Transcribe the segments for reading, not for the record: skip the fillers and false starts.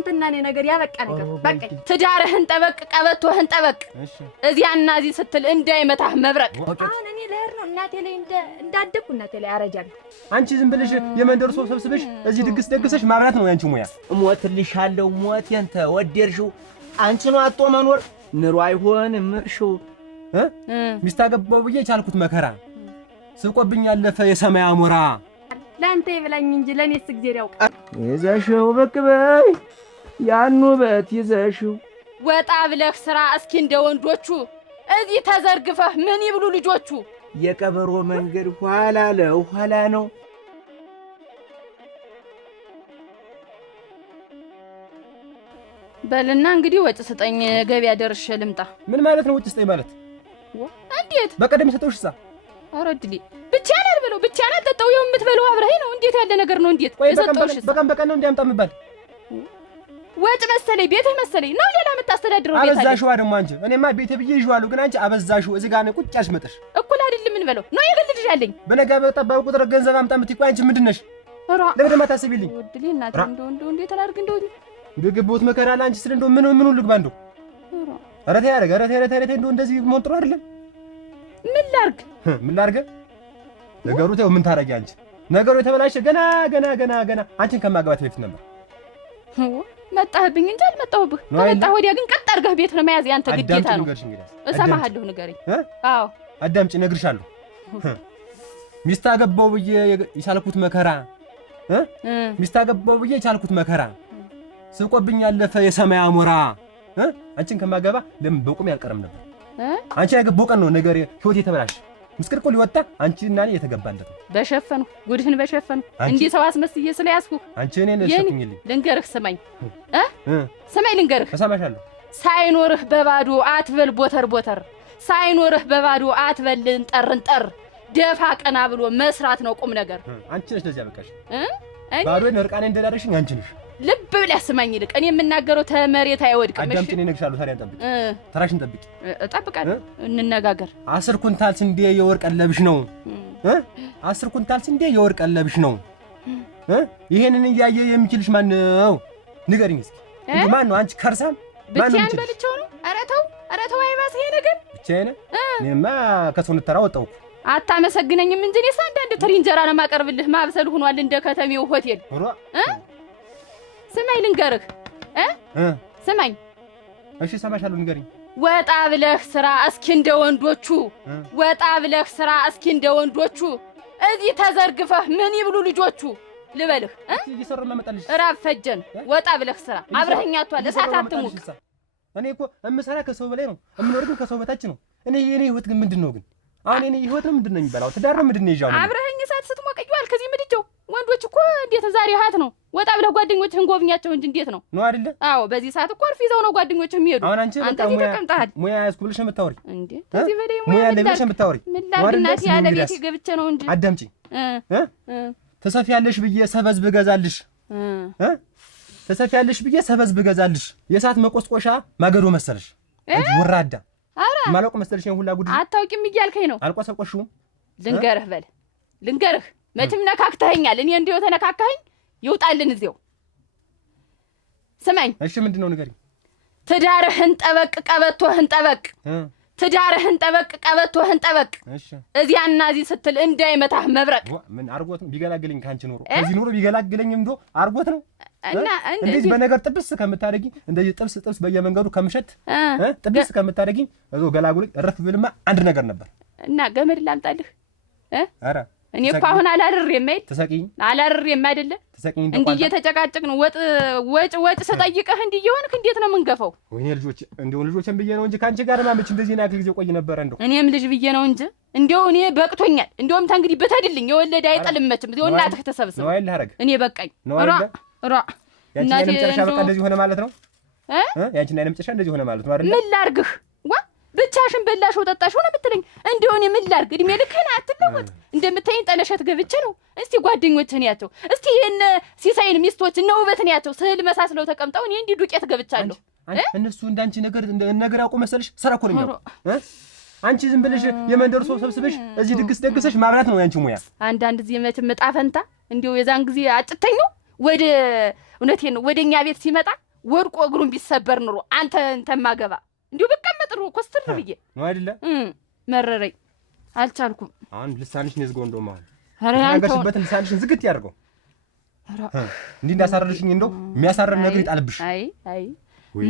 ያንተና እኔ ነገር ያበቃ ነገር በቃ ትዳርህን ጠበቅ ቀበቶህን ጠበቅ እዚያና እዚህ ስትል እንዳይመታህ መብረቅ አሁን እኔ ለህር ነው እናቴ ላይ እንዳደኩ እናቴ ላይ አረጃለሁ አንቺ ዝም ብለሽ የመንደር ሰው ሰብስበሽ እዚህ ድግስ ደግሰሽ ማብላት ነው ያንቺ ሙያ ሞትልሻለሁ ሞቴን ተወደድሽው አንቺ ነው አጦ መኖር ኑሮ አይሆንም እርሽው ሚስት አገባው ብዬ ቻልኩት መከራ ስቆብኝ ያለፈ የሰማይ አሞራ ላንተ ይብላኝ እንጂ ለኔስ እግዚአብሔር ያውቃል ይዘሽው ብቅ በይ ያን ውበት ይዘሽው ወጣ ብለህ ስራ እስኪ እንደ ወንዶቹ እዚህ ተዘርግፈህ ምን ይብሉ ልጆቹ የቀበሮ መንገድ ኋላ ለኋላ ነው በልና እንግዲህ ወጭ ስጠኝ ገበያ ደርሼ ልምጣ ምን ማለት ነው ወጭ ስጠኝ ማለት እንዴት በቀደም ሰጠውሽሳ አረድሊ ብቻዬን አልበለው ብቻዬን አልጠጣው የምትበለው አብረኸኝ ነው እንዴት ያለ ነገር ነው እንዴት የሰጠውሽ በቀን ነው እንዲያምጣ ምባል ወጭ መሰለኝ ቤትህ መሰለኝ ነው ሌላ የምታስተዳድረው ቤት አለ አበዛሽው ደግሞ አንቺ እኔማ ቤቴ ብዬ ይዤዋለሁ ግን አንቺ አበዛሽው እዚህ ጋር ነው ቁጭ ያሽመጥሽ እኩል አይደለም ምን በለው ነው የግል ልጅ አለኝ በነጋ በጠባብ ቁጥር ገንዘብ አምጣ የምትይው አንቺ ምንድን ነሽ ለምን ታስቢልኝ ወድሊ እናት እንደው እንዴት አላርግ እንደው ግግቦት መከራ ላንቺ ስለ እንደው ምን ልግባ እንደው ኧረ ተይ አረጋ ኧረ ተይ እንደው እንደዚህ መሆን ጥሩ አይደለም ምን ላርግ ነገሩ ተው ምን ታረጊ አንቺ ነገሩ የተበላሸ ገና አንቺን ከማግባት በፊት ነበር መጣህብኝ እንጂ አልመጣሁብህ ከመጣህ ወዲያ ግን ቀጥ አድርገህ ቤት ነው መያዝ ያንተ ግዴታ ነው እሰማሃለሁ ንገረኝ አዎ አዳምጪ እነግርሻለሁ ሚስት አገባው ብዬ የቻልኩት መከራ ሚስት አገባው ብዬ የቻልኩት መከራ ስቆብኝ ያለፈ የሰማይ አሞራ አንቺን ከማገባ ለምን በቁም ያልቀረም ነበር አንቺ ያገባው ቀን ነው ነገር ህይወት የተበላሽ ምስክርቁ ሊወጣ አንቺና እኔ የተገባለት በሸፈኑ ጉድህን በሸፈኑ እንዴ ሰው አስመስዬ ስለያዝኩ አንቺ እኔ ነሽኝልኝ ልንገርህ ስማኝ ስማኝ ልንገርህ እሰማሻለሁ ሳይኖርህ በባዶ አትበል ቦተር ሳይኖርህ በባዶ አትበል እንጠር ደፋ ቀና ብሎ መስራት ነው ቁም ነገር አንቺ ነሽ ለዚህ ያበቃሽ ባዶ ነርቃኔ እንደዳረሽኝ አንቺ ነሽ ልብ ብለህ ስማኝ ልቅ እኔ የምናገረው ተመሬት አይወድቅም እሺ አዳምጪ እነግርሻለሁ ታዲያ ጠብቂ ተራሽን ጠብቂ እጠብቃለሁ እንነጋገር 10 ኩንታል ስንዴ የወርቅ ቀለብሽ ነው 10 ኩንታል ስንዴ የወርቅ ቀለብሽ ነው ይሄንን እያየ የሚችልሽ ማን ነው ንገሪኝ እስኪ ማን ነው አንቺ ከርሳም ማን ነው በልቼው ነው ኧረ ተው አይባስ ይሄ ነገር ብቻዬን እኔማ ከሰውነት ተራ ወጣሁ አታመሰግነኝም እንጂ እኔስ አንዳንድ ትሪ እንጀራ ነው የማቀርብልህ ማብሰል ሆኗል እንደ ከተሜው ሆቴል ስማኝ ልንገርህ ስማኝ እሺ ሰማሻለሁ ንገሪኝ ወጣ ብለህ ስራ እስኪ እንደ ወንዶቹ ወጣ ብለህ ስራ እስኪ እንደ ወንዶቹ እዚህ ተዘርግፈህ ምን ይብሉ ልጆቹ ልበልህ እየሰራ መመጣልሽ ራብ ፈጀን ወጣ ብለህ ስራ አብረኸኛቷል እሳት አትሙቅ እኔ እኮ እምሰራ ከሰው በላይ ነው እምኖር ግን ከሰው በታች ነው እኔ የኔ ህይወት ግን ምንድነው ግን አሁን እኔ ህይወት ነው ምንድነው የሚባለው ትዳር ነው ምንድነው ይዣው አብረኸኝ እሳት ስትሞቀዩዋል ከዚህ ምድጃው ወንዶች እኮ እንዴት ዛሬ ሀት ነው ወጣ ብለህ ጓደኞችህን ጎብኛቸው እንጂ እንዴት ነው ነው አይደለ አዎ በዚህ ሰዓት እኮ አርፍ ይዘው ነው ጓደኞችህ የሚሄዱ አሁን አንቺ አንተ ተቀምጠሃል ሙያ ያዝኩ ብለሽ የምታወሪ እንዴ ከዚህ በላይ ሙያ ለብለሽ የምታወሪ ምን ላድናት ያለ ቤት ገብቼ ነው እንጂ አዳምጪ ተሰፊያለሽ ብዬ ሰበዝ ብገዛልሽ ተሰፊያለሽ ብዬ ሰበዝ ብገዛልሽ የእሳት መቆስቆሻ ማገዶ መሰለሽ አንቺ ወራዳ ማለቁ መሰለሽ ሁላ ጉድ አታውቂም እያልከኝ ነው አልቆሰቆሽውም ልንገርህ መቼም ነካክተኸኛል እኔ እንዲሁ ተነካካኸኝ ይውጣልን እዚያው ስማኝ እሺ ምንድነው ንገሪኝ ትዳርህን ጠበቅ ቀበቶህን ጠበቅ ትዳርህን ጠበቅ ቀበቶህን ጠበቅ እሺ እዚያና እዚህ ስትል እንዳይመታህ መብረቅ ምን አርጎት ነው ቢገላግለኝ ካንቺ ኑሮ ከዚህ ኑሮ ቢገላግለኝም እንዶ አርጎት ነው እና እንደዚህ በነገር ጥብስ ከምታደርጊ እንደዚህ ጥብስ በየመንገዱ ከምሸት ጥብስ ከምታደርጊ እዞ ገላጉልኝ እረፍ ብልማ አንድ ነገር ነበር እና ገመድ ላምጣልህ ኧረ እኔ እኮ አሁን አላርሬም አይደል ተሰቂኝ አላርሬም አይደለ ተሰቂኝ እንዲህ እየተጨቃጨቅን ወጭ ስጠይቅህ እንዲህ እየሆንክ እንዴት ነው የምንገፈው ወይኔ ልጆች እንደው ልጆችን ብዬ ነው እንጂ ካንቺ ጋር ማመች እንደዚህ ነው ያክል ጊዜ ቆይ ነበር እንደው እኔም ልጅ ብዬ ነው እንጂ እንደው እኔ በቅቶኛል እንደውም ታንግዲህ በተድልኝ የወለደ አይጠልመችም እንደው እናትህ ተሰብስብ ነው አይደል አረግ እኔ በቃኝ ራ እናቴ መጨረሻ በቃ እንደዚህ ሆነ ማለት ነው ያንቺና የኔ መጨረሻ እንደዚህ ሆነ ማለት ነው አይደል ምን ላርግህ ብቻሽን በላሽው ጠጣሽው ነው የምትለኝ እንደው እኔ ምን ላርግ እድሜ ልክህን አትለወጥ እንደምታይኝ ጠለሸት ገብቼ ነው እስቲ ጓደኞችህን ያቸው እስቲ የነ ሲሳይን ሚስቶች ነው ውበትን ያቸው ስዕል መሳስለው ተቀምጠው እኔ እንዲህ ዱቄት ገብቻለሁ እነሱ እንዳንቺ ነገር ያውቁ መሰለሽ ሰራ እኮ ነው አንቺ ዝም ብለሽ የመንደር ሰው ሰብስበሽ እዚህ ድግስ ደግሰሽ ማብላት ነው ያንቺ ሙያ አንዳንድ ጊዜ መቼም ዕጣ ፈንታ እንደው የዛን ጊዜ አጭተኝ ነው ወደ እውነቴን ነው ወደኛ ቤት ሲመጣ ወርቆ እግሩን ቢሰበር ኑሮ አንተ ማገባ እንዲሁ በቀመጥ ነው ኮስተር ብዬ ነው አይደለ መረረኝ አልቻልኩም አሁን ልሳንሽን ይዝጎ እንደው ማለት ኧረ ያንተበት ልሳንሽን ዝግት ያርገው እንዲህ እንዳሳረርሽኝ እንደው የሚያሳረር ነገር ይጣልብሽ አይ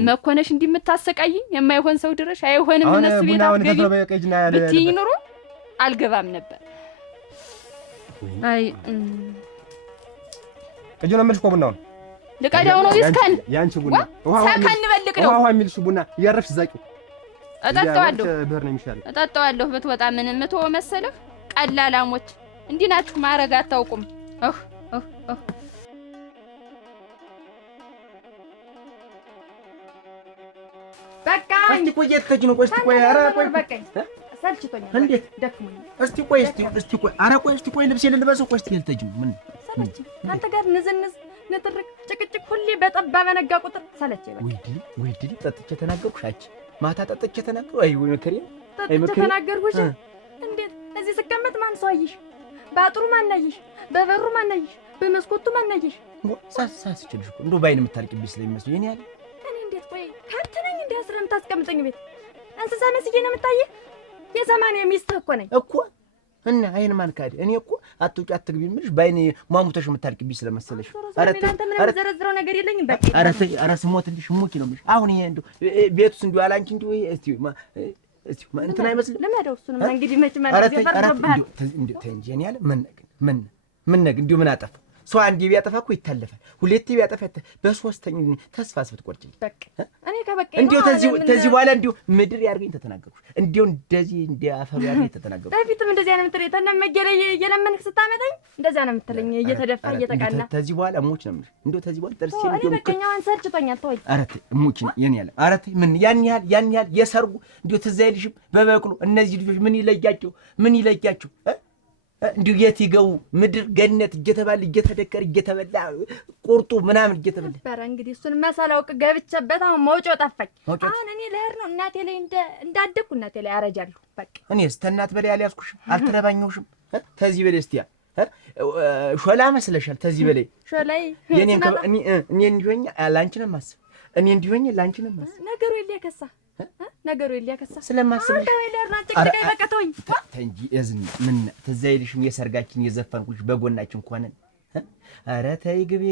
መኮነሽ እንዲህ የምታሰቃይኝ የማይሆን ሰው ድረሽ አይሆንም እነሱ ቤት አትገቢ ብትይኝ ኑሮ አልገባም ነበር አይ እጁ ነው የምልሽ እኮ ቡናውን ልቀዳው ነው ይስከን ያንቺ ቡና ሰከን በልቅ ነው ውሃ የሚልሽ ቡና እያረፍሽ ዛቂው እጠጣዋለሁ ብር ነው የሚሻለው እጠጣዋለሁ ብትወጣ ምን ምትወ መሰለህ ቀላላሞች እንዲህ ናችሁ ማረግ አታውቁም በቃ እስቲ ቆይ የተጅ ነው ቆይ እስቲ ቆይ ኧረ ቆይ በቃ ሰልችቶኛል እንዴት ደክሞኛል እስቲ ቆይ ኧረ ቆይ እስቲ ቆይ ልብስ ልልበሰው ቆይ እስቲ የተጅ ነው ምን ሰለች ካንተ ጋር ንዝንዝ ንትርክ ጭቅጭቅ ሁሌ በጠባ በነጋ ቁጥር ሰለች ወይዲ ጠጥቼ ተናገርኩሽ አቺ ማታ ጠጥቼ ተናገርኩ አይ ወይ መከሪ ጠጥቼ ተናገርኩሽ እንዴት እዚህ ስቀመጥ ማን ሰው አየሽ ባጥሩ ማን አየሽ በበሩ ማን አየሽ በመስኮቱ ማን አየሽ ሳስችልሽ እኮ እንደው ባይን የምታልቅብኝ ስለሚመስል የኔ ያለ እኔ እንዴት ቆይ ከብት ነኝ እንዴ አስረም ታስቀምጠኝ ቤት እንስሳ መስዬ ነው የምታየህ የዘማኔ ሚስት እኮ ነኝ እኮ እና አይን ማን ካደ እኔ እኮ አትውጪ አትግቢ የምልሽ ባይኔ ማሙተሽ የምታልቅብኝ ስለመሰለሽ ኧረ ዘረዝረው ነገር የለኝም በቃ ኧረ ስሞትልሽ ሙኪ ነው የምልሽ አሁን ይሄ እንደው ቤቱስ እንደው አላንቺ እንደው እስቲ እንትን አይመስልም ለማዳው እሱንም እንግዲህ መች ማለት ይፈርዶብሃል እንደው ተንጂ እኔ ያለ ምን ነግ እንደው ምን አጠፋ ሰው አንዴ ቢያጠፋ እኮ ይታለፋል ሁለቴ ቢያጠፋ በሶስተኛው ተስፋ አስብትቆርጭኝ በቃ እኔ ከበቃ እንደው ተዚህ በኋላ እንደው ምድር ያርገኝ ተተናገርኩሽ እንደው እንደዚህ እንዲያፈሩ ያርገኝ ተተናገርኩሽ በፊትም እንደዚህ አይነት ምትል የተነመገለ እየለመንክ ስታመጣኝ እንደዛ ነው የምትለኝ እየተደፋ እየተቃና ተዚህ በኋላ እሞች ነው የምልሽ እንደው ተዚህ በኋላ ጥርሴ እንደው በቀኛዋን ሰልችቶኛል ተወኝ ኧረ ተይ እሞች የኔ ያለ ኧረ ተይ ምን ያን ያህል የሰርጉ እንደው ትዝ አይልሽም በበቅሉ እነዚህ ልጆች ምን ይለያቸው እንዲሁ የት ይገቡ ምድር ገነት እየተባለ እየተደከረ እየተበላ ቁርጡ ምናምን እየተበላ ኧረ እንግዲህ እሱን መሳላውቅ ገብቼበት አሁን መውጫው ጠፋኝ አሁን እኔ ልሄድ ነው እናቴ ላይ እንዳደኩ እናቴ ላይ አረጃለሁ በቃ እኔስ ተናት በላይ አልያዝኩሽም አልተረባኘሁሽም ተዚህ በላይ እስቲ ሾላ መስለሻል ተዚህ በላይ ሾላይ እኔ እንዲሆኝ ላንቺ ነው የማስብ እኔ እንዲሆኝ ላንቺ ነው የማስብ ነገሩ ይልያከሳ ስለማስብልሽ አንተ በቃ ተወኝ ተንጂ እዝን ምን ትዝ አይልሽም የሰርጋችን የዘፈንኩሽ በጎናችን ኮነን ኧረ ተይ ግቢ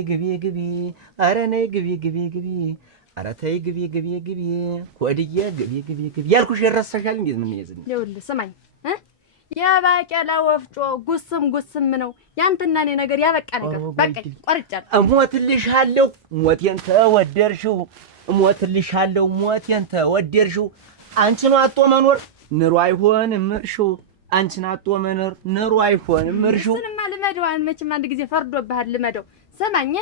ኧረ ነይ ግቢ ኧረ ተይ ግቢ ኮድዬ ግቢ ያልኩሽ የረሳሻል እንዴት ምን ይዝን ይኸውልህ ስማኝ የባቄላ ወፍጮ ጉስም ነው ያንተና እኔ ነገር ያበቃ ነገር በቃ ቆርጫለሁ እሞትልሻለሁ ሞቴን ተወደርሽው እሞትልሻለሁ ሞቴን ተወደርሽው አንቺን አጥቶ መኖር ኑሮ አይሆንም እርሺው አንቺን አጥቶ መኖር ኑሮ አይሆንም እርሺው ስንማ ልመደው መቼም አንድ ጊዜ ፈርዶብሃል ልመደው ሰማኝ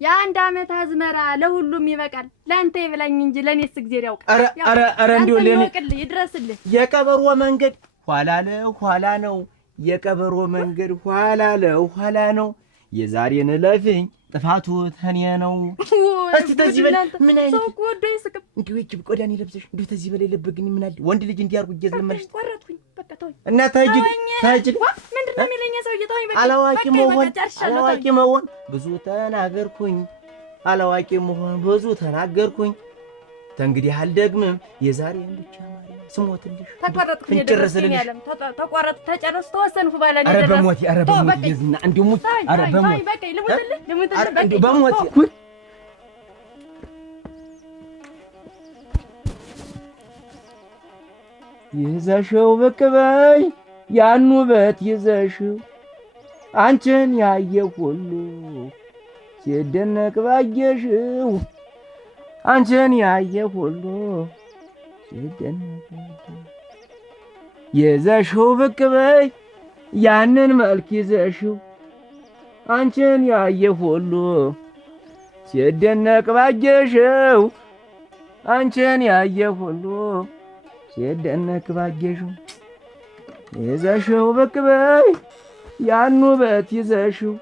የአንድ ዓመት አዝመራ ለሁሉም ይበቃል ለአንተ ይብላኝ እንጂ ለኔስ እግዚአብሔር ያውቃል ኧረ እንዲሁ ለኔ ይድረስልህ የቀበሮ መንገድ ኋላ ነው የቀበሮ መንገድ ኋላ ነው የዛሬን ለፍኝ ጥፋቱ ተኔ ነው እስቲ ተዚህ በላይ ምን አይነት ሰው ወዶ ይስቅም እንዲሁ እጅ ቆዳን ይለብሰሽ እንዲሁ ተዚህ በላይ ልብግኝ ምን አለ ወንድ ልጅ እንዲያርጉ እየዘለመሽ ቆረጥኩኝ በቃ ተወኝ እና ታጅ ምንድነው የሚለኝ ሰው እየተወኝ በቃ አላዋቂ መሆን ብዙ ተናገርኩኝ ተንግዲህ አልደግምም የዛሬን ብቻ ማለት ስሞትልሽ ተቆረጥኩኝ ተቆረጥ ተጨረስ ተወሰንኩ ባለ ነው ኧረ በሞት ይዝና እንዴ ሞት ኧረ በሞት በቃ ልሙትልህ በቃ በሞት ይዘሽው ብቅ በይ ያን ውበት ይዘሽው አንቺን ያየ ሁሉ ሲደነቅ ባየሽው አንቺን ያየ ሁሉ ሲደነቅ ይዘሽው ብቅ በይ ያንን መልክ ይዘሽው አንቺን ያየ ሁሉ ሲደነቅ ባየሽው አንቺን ያየ ሁሉ ሲደነቅ ባየሽው ይዘሽው ብቅ በይ ያን ውበት ይዘሽው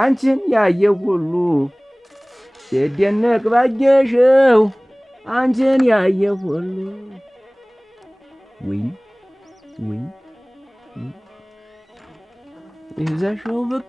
አንቺን ያየ ሁሉ ሲደነቅ ባየሽው አንቺን ያየ ሁሉ ወይ ይዘሽው ብቅ